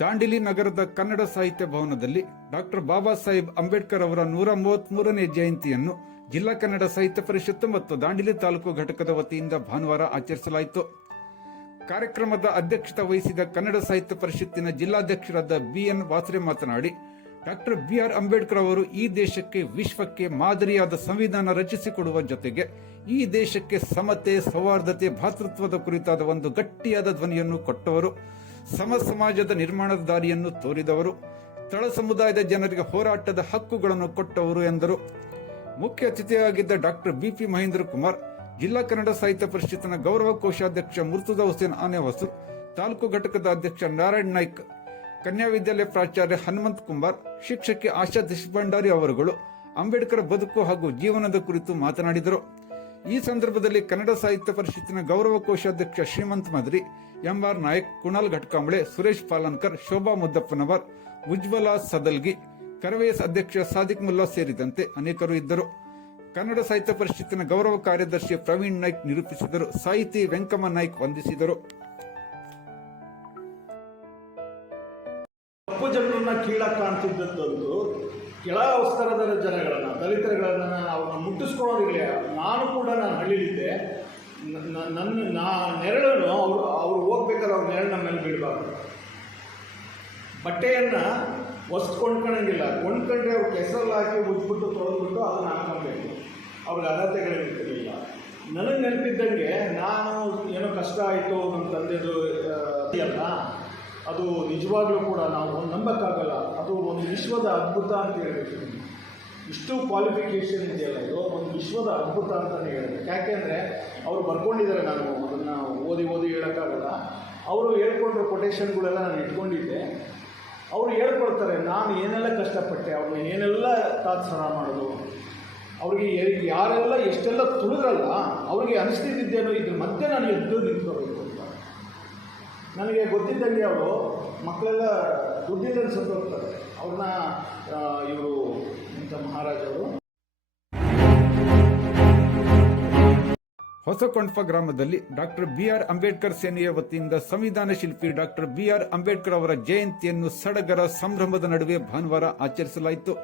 ದಾಂಡೇಲಿ ನಗರದ ಕನ್ನಡ ಸಾಹಿತ್ಯ ಭವನದಲ್ಲಿ ಡಾಕ್ಟರ್ ಬಾಬಾ ಸಾಹೇಬ್ ಅಂಬೇಡ್ಕರ್ ಅವರ 133ನೇ ಜಯಂತಿಯನ್ನು ಜಿಲ್ಲಾ ಕನ್ನಡ ಸಾಹಿತ್ಯ ಪರಿಷತ್ತು ಮತ್ತು ದಾಂಡೇಲಿ ತಾಲೂಕು ಘಟಕದ ವತಿಯಿಂದ ಭಾನುವಾರ ಆಚರಿಸಲಾಯಿತು. ಕಾರ್ಯಕ್ರಮದ ಅಧ್ಯಕ್ಷತೆ ವಹಿಸಿದ ಕನ್ನಡ ಸಾಹಿತ್ಯ ಪರಿಷತ್ತಿನ ಜಿಲ್ಲಾಧ್ಯಕ್ಷರಾದ ಬಿಎನ್ ವಾಸ್ರೆ ಮಾತನಾಡಿ, ಡಾಕ್ಟರ್ ಬಿಆರ್ ಅಂಬೇಡ್ಕರ್ ಅವರು ಈ ದೇಶಕ್ಕೆ, ವಿಶ್ವಕ್ಕೆ ಮಾದರಿಯಾದ ಸಂವಿಧಾನ ರಚಿಸಿಕೊಡುವ ಜೊತೆಗೆ ಈ ದೇಶಕ್ಕೆ ಸಮತೆ, ಸೌಹಾರ್ದತೆ, ಭ್ರಾತೃತ್ವದ ಕುರಿತಾದ ಒಂದು ಗಟ್ಟಿಯಾದ ಧ್ವನಿಯನ್ನು ಕೊಟ್ಟವರು, ಸಮ ಸಮಾಜದ ನಿರ್ಮಾಣದ ದಾರಿಯನ್ನು ತೋರಿದವರು, ತಳ ಸಮುದಾಯದ ಜನರಿಗೆ ಹೋರಾಟದ ಹಕ್ಕುಗಳನ್ನು ಕೊಟ್ಟವರು ಎಂದರು. ಮುಖ್ಯ ಅತಿಥಿಯಾಗಿದ್ದ ಡಾಕ್ಟರ್ ಬಿಪಿ ಮಹೇಂದ್ರ ಕುಮಾರ್, ಜಿಲ್ಲಾ ಕನ್ನಡ ಸಾಹಿತ್ಯ ಪರಿಷತ್ತಿನ ಗೌರವ ಕೋಶಾಧ್ಯಕ್ಷ ಮುರ್ತುಜಾ ಹುಸೇನ್ ಆನೆವಾಸು, ತಾಲೂಕು ಘಟಕದ ಅಧ್ಯಕ್ಷ ನಾರಾಯಣ್ ನಾಯ್ಕ್, ಕನ್ಯಾ ವಿದ್ಯಾಲಯ ಪ್ರಾಚಾರ್ಯ ಹನುಮಂತ್ ಕುಮಾರ್, ಶಿಕ್ಷಕಿ ಆಶಾ ದೇಶಪಾಂಡಾರಿ ಅವರುಗಳು ಅಂಬೇಡ್ಕರ್ ಬದುಕು ಹಾಗೂ ಜೀವನದ ಕುರಿತು ಮಾತನಾಡಿದರು. ಈ ಸಂದರ್ಭದಲ್ಲಿ ಕನ್ನಡ ಸಾಹಿತ್ಯ ಪರಿಷತ್ತಿನ ಗೌರವ ಕೋಶಾಧ್ಯಕ್ಷ ಶ್ರೀಮಂತ್ ಮದ್ರಿ, ಎಂಆರ್ ನಾಯಕ್, ಕುಣಾಲ್ ಘಟ್ಕಾಂಬಳೆ, ಸುರೇಶ್ ಪಾಲನ್ಕರ್, ಶೋಭಾ ಮುದ್ದಪ್ಪನವರ್, ಉಜ್ವಲಾ ಸದಲ್ಗಿ, ಕರವೇಸ್ ಅಧ್ಯಕ್ಷ ಸಾದಿಕ್ ಮುಲ್ಲಾ ಸೇರಿದಂತೆ ಅನೇಕರು ಇದ್ದರು. ಕನ್ನಡ ಸಾಹಿತ್ಯ ಪರಿಷತ್ತಿನ ಗೌರವ ಕಾರ್ಯದರ್ಶಿ ಪ್ರವೀಣ್ ನಾಯ್ಕ್ ನಿರೂಪಿಸಿದರು. ಸಾಹಿತಿ ವೆಂಕಮ್ಮ ನಾಯ್ಕ್ ವಂದಿಸಿದರು. ಕಪ್ಪು ಜನರನ್ನ ಕೀಳಾಗಿ ಕಾಣ್ತಿದ್ದಂಥದ್ದು ಕೆಳ ಸ್ತರದ ಜನಗಳನ್ನ, ದಲಿತರುಗಳನ್ನ ಅವ್ರನ್ನ ಮುಟ್ಟಿಸ್ಕೊಳ್ಳೋದಿಲ್ಲ. ನಾನು ಕೂಡ ನಾನು ಹಳ್ಳಿಲಿದ್ದೆ. ನನ್ನ ನೆರಳನ್ನು ಅವ್ರು ಹೋಗ್ಬೇಕಾದ್ರೆ ಅವ್ರ ನೆರಳು ನಮ್ಮ ಮೇಲೆ ಬೀಳಬಾರ್ದು. ಬಟ್ಟೆಯನ್ನು ಹೊಸ್ತು ಕೊಂಡ್ಕೊಳ್ಳೋಂಗಿಲ್ಲ. ಕೊಂಡ್ಕೊಂಡ್ರೆ ಅವ್ರು ಕೆಸರಲ್ಲಿ ಹಾಕಿ ಉಜ್ಬಿಟ್ಟು ತೊಳೆದ್ಬಿಟ್ಟು ಅದನ್ನು ಹಾಕೊಬೇಕು. ಅವ್ರಿಗೆ ಅರ್ಹತೆಗಳಿರ್ತಿರಲಿಲ್ಲ. ನನಗೆ ನೆನಪಿದ್ದಂಗೆ ನಾನು ಏನೋ ಕಷ್ಟ ಆಯಿತು ನಮ್ಮ ತಂದೆದು ಅಲ್ಲ, ಅದು ನಿಜವಾಗ್ಲೂ ಕೂಡ ನಾವು ನಂಬಕ್ಕಾಗಲ್ಲ. ಅದು ಒಂದು ವಿಶ್ವದ ಅದ್ಭುತ ಅಂತ ಹೇಳ್ಬೇಕು. ಇಷ್ಟು ಕ್ವಾಲಿಫಿಕೇಷನ್ ಇದೆಯಲ್ಲ, ಇದು ಒಂದು ವಿಶ್ವದ ಅದ್ಭುತ ಅಂತಲೇ ಹೇಳಬೇಕು. ಯಾಕೆಂದರೆ ಅವರು ಬರ್ಕೊಂಡಿದ್ದಾರೆ, ನಾನು ಅದನ್ನು ಓದಿ ಹೇಳೋಕ್ಕಾಗಲ್ಲ. ಅವರು ಹೇಳ್ಕೊಂಡ್ರು ಕೊಟೇಶನ್ಗಳೆಲ್ಲ ನಾನು ಇಟ್ಕೊಂಡಿದ್ದೆ. ಅವರು ಹೇಳ್ಕೊಳ್ತಾರೆ, ನಾನು ಏನೆಲ್ಲ ಕಷ್ಟಪಟ್ಟೆ, ಅವ್ರನ್ನ ಏನೆಲ್ಲ ತಾತ್ಸಾರ ಮಾಡೋದು, ಅವ್ರಿಗೆ ಯಾರೆಲ್ಲ ಎಷ್ಟೆಲ್ಲ ತುಳಿದ್ರಲ್ಲ, ಅವ್ರಿಗೆ ಅನಿಸ್ತಿದ್ದೇನೋ ಇದ್ರ ಮಧ್ಯೆ ನಾನು ಎದ್ದು ನಿಂತ್ಕೋಬೇಕು ಅಂತ. ನನಗೆ ಗೊತ್ತಿದ್ದಂಗೆ ಅವರು ಮಕ್ಕಳೆಲ್ಲ ದುಡ್ಡಿಂದ ಸತ್ತೋಗ್ತಾರೆ. ಅವ್ರನ್ನ ಇವರು ಇಂಥ ಮಹಾರಾಜರು. ಹೊಸಕೊಂಡ್ಪ ಗ್ರಾಮದಲ್ಲಿ ಡಾಕ್ಟರ್ ಬಿಆರ್ ಅಂಬೇಡ್ಕರ್ ಸೇನೆಯ ವತಿಯಿಂದ ಸಂವಿಧಾನ ಶಿಲ್ಪಿ ಡಾಕ್ಟರ್ ಬಿಆರ್ ಅಂಬೇಡ್ಕರ್ ಅವರ ಜಯಂತಿಯನ್ನು ಸಡಗರ ಸಂಭ್ರಮದ ನಡುವೆ ಭಾನುವಾರ ಆಚರಿಸಲಾಯಿತು.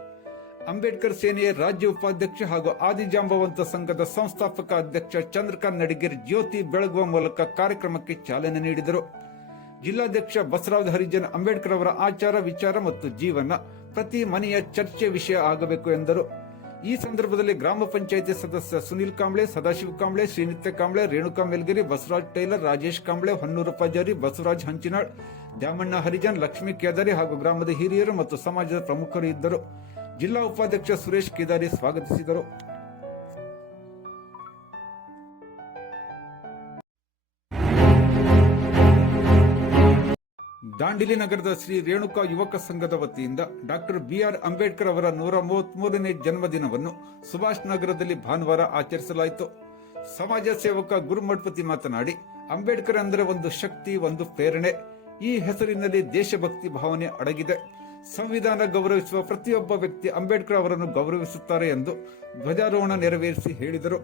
ಅಂಬೇಡ್ಕರ್ ಸೇನೆಯ ರಾಜ್ಯ ಉಪಾಧ್ಯಕ್ಷ ಹಾಗೂ ಆದಿಜಾಂಬವಂತ ಸಂಘದ ಸಂಸ್ಥಾಪಕ ಅಧ್ಯಕ್ಷ ಚಂದ್ರಕಾಂತ್ ನಡಿಗೇರ್ ಜ್ಯೋತಿ ಬೆಳಗುವ ಮೂಲಕ ಕಾರ್ಯಕ್ರಮಕ್ಕೆ ಚಾಲನೆ ನೀಡಿದರು. ಜಿಲ್ಲಾಧ್ಯಕ್ಷ ಬಸವರಾಜ್ ಹರಿಜನ್, ಅಂಬೇಡ್ಕರ್ ಅವರ ಆಚಾರ, ವಿಚಾರ ಮತ್ತು ಜೀವನ ಪ್ರತಿ ಮನೆಯ ಚರ್ಚೆ ವಿಷಯ ಆಗಬೇಕು ಎಂದರು. ಈ ಸಂದರ್ಭದಲ್ಲಿ ಗ್ರಾಮ ಪಂಚಾಯಿತಿ ಸದಸ್ಯ ಸುನೀಲ್ ಕಾಂಬ್ಳೆ, ಸದಾಶಿವ ಕಾಂಬ್ಳೆ, ಶ್ರೀನಿತ್ಯ ಕಾಂಬ್ಳೆ, ರೇಣುಕಾ ಮೇಲ್ಗಿರಿ, ಬಸವರಾಜ್ ಟೈಲರ್, ರಾಜೇಶ್ ಕಾಂಬ್ಳೆ, ಹೊನ್ನೂರು ಪಜಾರಿ, ಬಸವರಾಜ್ ಹಂಚಿನಾಳ್, ದ್ಯಾಮಣ್ಣ ಹರಿಜನ್, ಲಕ್ಷ್ಮೀ ಕೇದಾರಿ ಹಾಗೂ ಗ್ರಾಮದ ಹಿರಿಯರು ಮತ್ತು ಸಮಾಜದ ಪ್ರಮುಖರು ಇದ್ದರು. ಜಿಲ್ಲಾ ಉಪಾಧ್ಯಕ್ಷ ಸುರೇಶ್ ಕೇದಾರಿ ಸ್ವಾಗತಿಸಿದರು. ದಾಂಡೇಲಿ ನಗರದ ಶ್ರೀ ರೇಣುಕಾ ಯುವಕ ಸಂಘದ ವತಿಯಿಂದ ಡಾಕ್ಟರ್ ಬಿಆರ್ ಅಂಬೇಡ್ಕರ್ ಅವರ 133ನೇ ಜನ್ಮದಿನವನ್ನು ಸುಭಾಷ್ ನಗರದಲ್ಲಿ ಭಾನುವಾರ ಆಚರಿಸಲಾಯಿತು. ಸಮಾಜ ಸೇವಕ ಗುರುಮಠಪತಿ ಮಾತನಾಡಿ, ಅಂಬೇಡ್ಕರ್ ಅಂದರೆ ಒಂದು ಶಕ್ತಿ, ಒಂದು ಪ್ರೇರಣೆ. ಈ ಹೆಸರಿನಲ್ಲಿ ದೇಶಭಕ್ತಿ ಭಾವನೆ ಅಡಗಿದೆ. ಸಂವಿಧಾನ ಗೌರವಿಸುವ ಪ್ರತಿಯೊಬ್ಬ ವ್ಯಕ್ತಿ ಅಂಬೇಡ್ಕರ್ ಅವರನ್ನು ಗೌರವಿಸುತ್ತಾರೆ ಎಂದು ಧ್ವಜಾರೋಹಣ ನೆರವೇರಿಸಿ ಹೇಳಿದರು.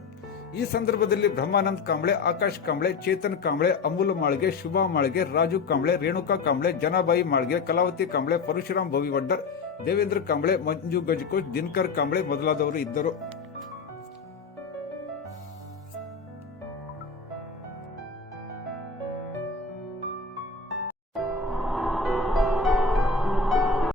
ಈ ಸಂದರ್ಭದಲ್ಲಿ ಬ್ರಹ್ಮಾನಂದ್ ಕಾಂಬ್ಳೆ, ಆಕಾಶ್ ಕಾಂಬ್ಳೆ, ಚೇತನ್ ಕಾಂಬ್ಳೆ, ಅಮೂಲ್ ಮಾಳ್ಗೆ, ಶುಭಾ ಮಾಳ್ಗೆ, ರಾಜು ಕಾಂಬ್ಳೆ, ರೇಣುಕಾ ಕಾಂಬ್ಳೆ, ಜನಾಬಾಯಿ ಮಾಳ್ಗೆ, ಕಲಾವತಿ ಕಾಂಬ್ಳೆ, ಪರಶುರಾಮ್ ಭೋವಿವಡ್ಡರ್, ದೇವೇಂದ್ರ ಕಾಂಬ್ಳೆ, ಮಂಜು ಗಜಕೋಚ್, ದಿನಕರ್ ಕಾಂಬ್ಳೆ ಮೊದಲಾದವರು ಇದ್ದರು.